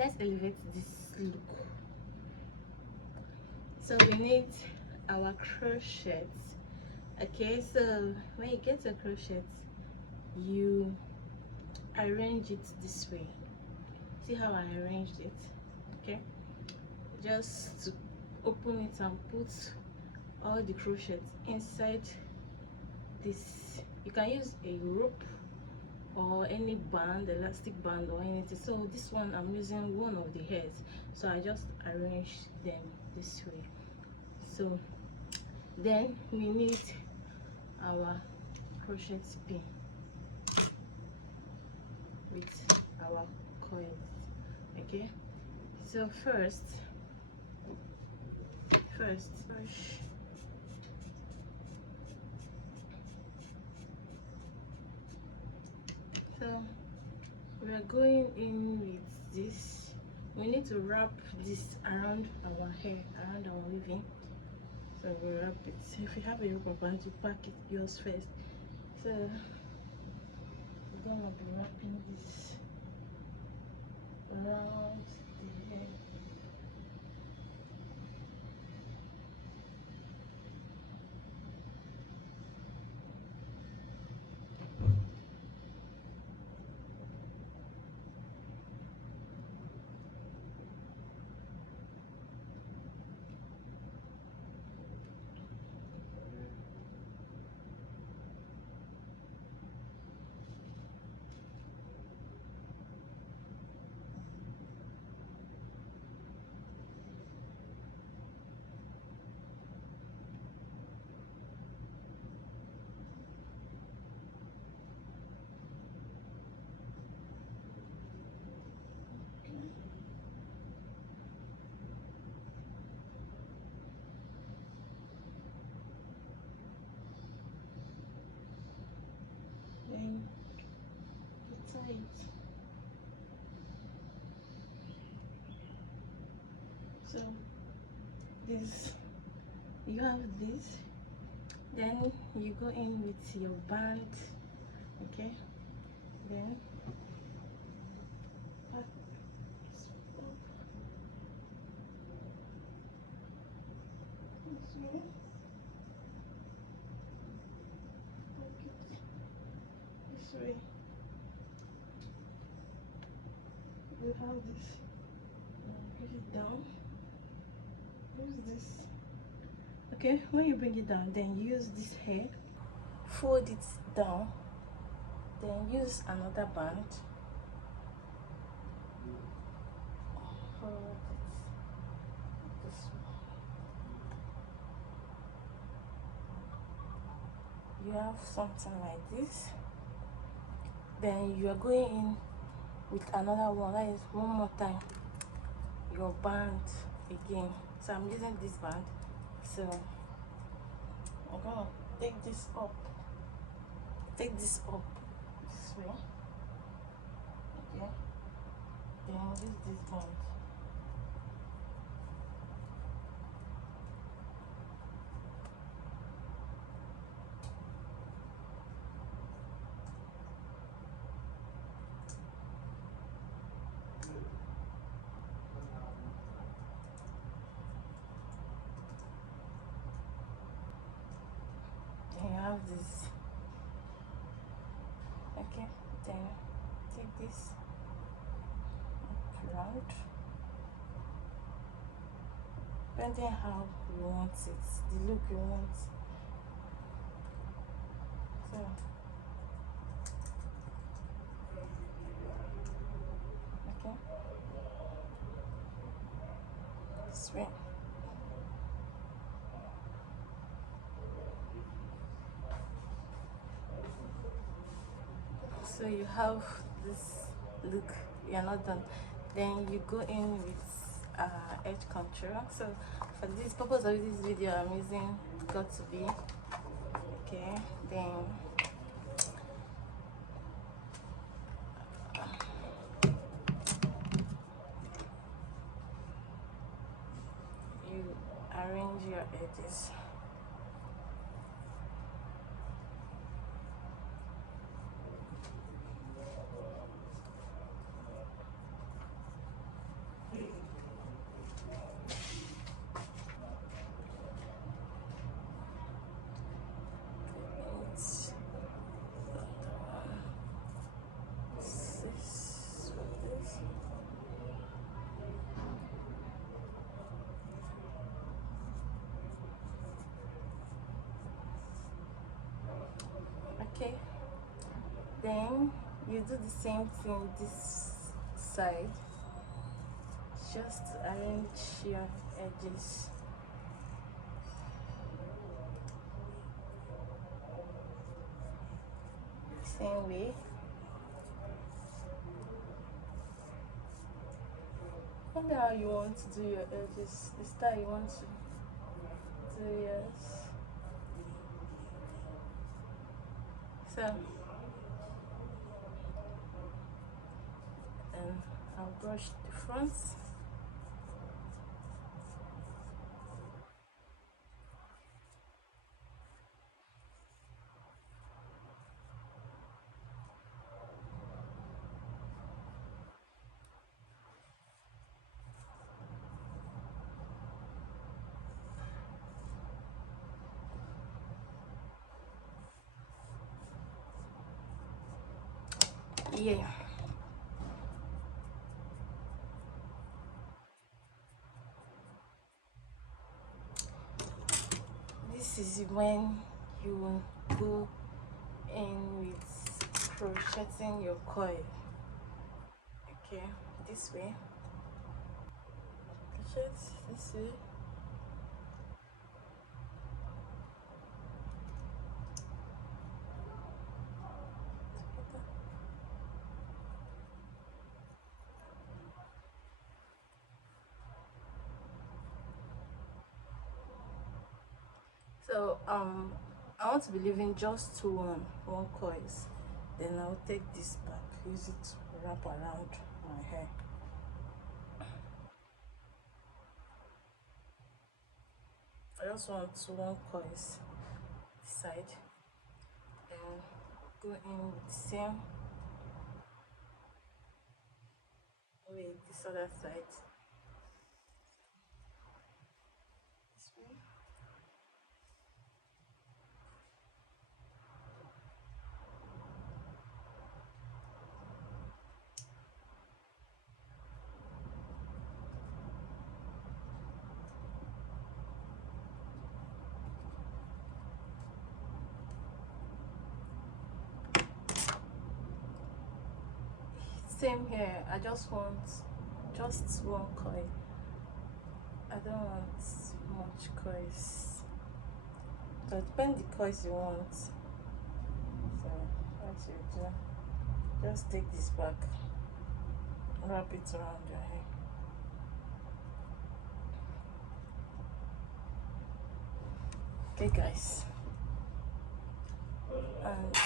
let's elevate this look. So we need our crochet. Okay, so when you get your crochet, you arrange it this way. See how I arranged it? Okay, just to open it and put all the crochet inside this. You can use a rope or any band, elastic band or anything. So this one I'm using one of the hairs, so I just arrange them this way. So then we need our crochet pin with our coils. Okay, so first so we are going in with this. We need to wrap this around our hair, around our weaving. So we wrap it. If you have a rubber band, you pack it yours first. So we're gonna be wrapping this around the hair. Then you tie it. So this, you have this, then you go in with your band. Okay, then pack this up this way. Pack it this way. You have this. Put it down. Use this. Okay, when you bring it down, then use this hair, fold it down, then use another band, fold it this way. You have something like this. Then you are going in with another one. That is one more time your band again. So I'm using this band. So I'm gonna take this up this way. Okay, then use this band. Then you have this. Okay, then take this round, depending how you want it, the look you want. So okay, this way. So you have this look. You're not done. Then you go in with edge control. So for this purpose of this video, I'm using got to be. Okay, then you arrange your edges. Then you do the same thing this side, just arrange your edges. Same way. Wonder how you want to do your edges, the style you want to do yours. So, and I'll brush the front. Yeah. This is when you go in with crocheting your coil. Okay, this way. Crochet this way. So I want to be leaving just one coils. Then I'll take this back, use it to wrap around my hair. I just want one coils this side, and go in with the same way this other side. This way. Same here. I just want just one coil. I don't want much coils. So it depends the coils you want. So what you do, just take this back, wrap it around your hair. Okay guys, and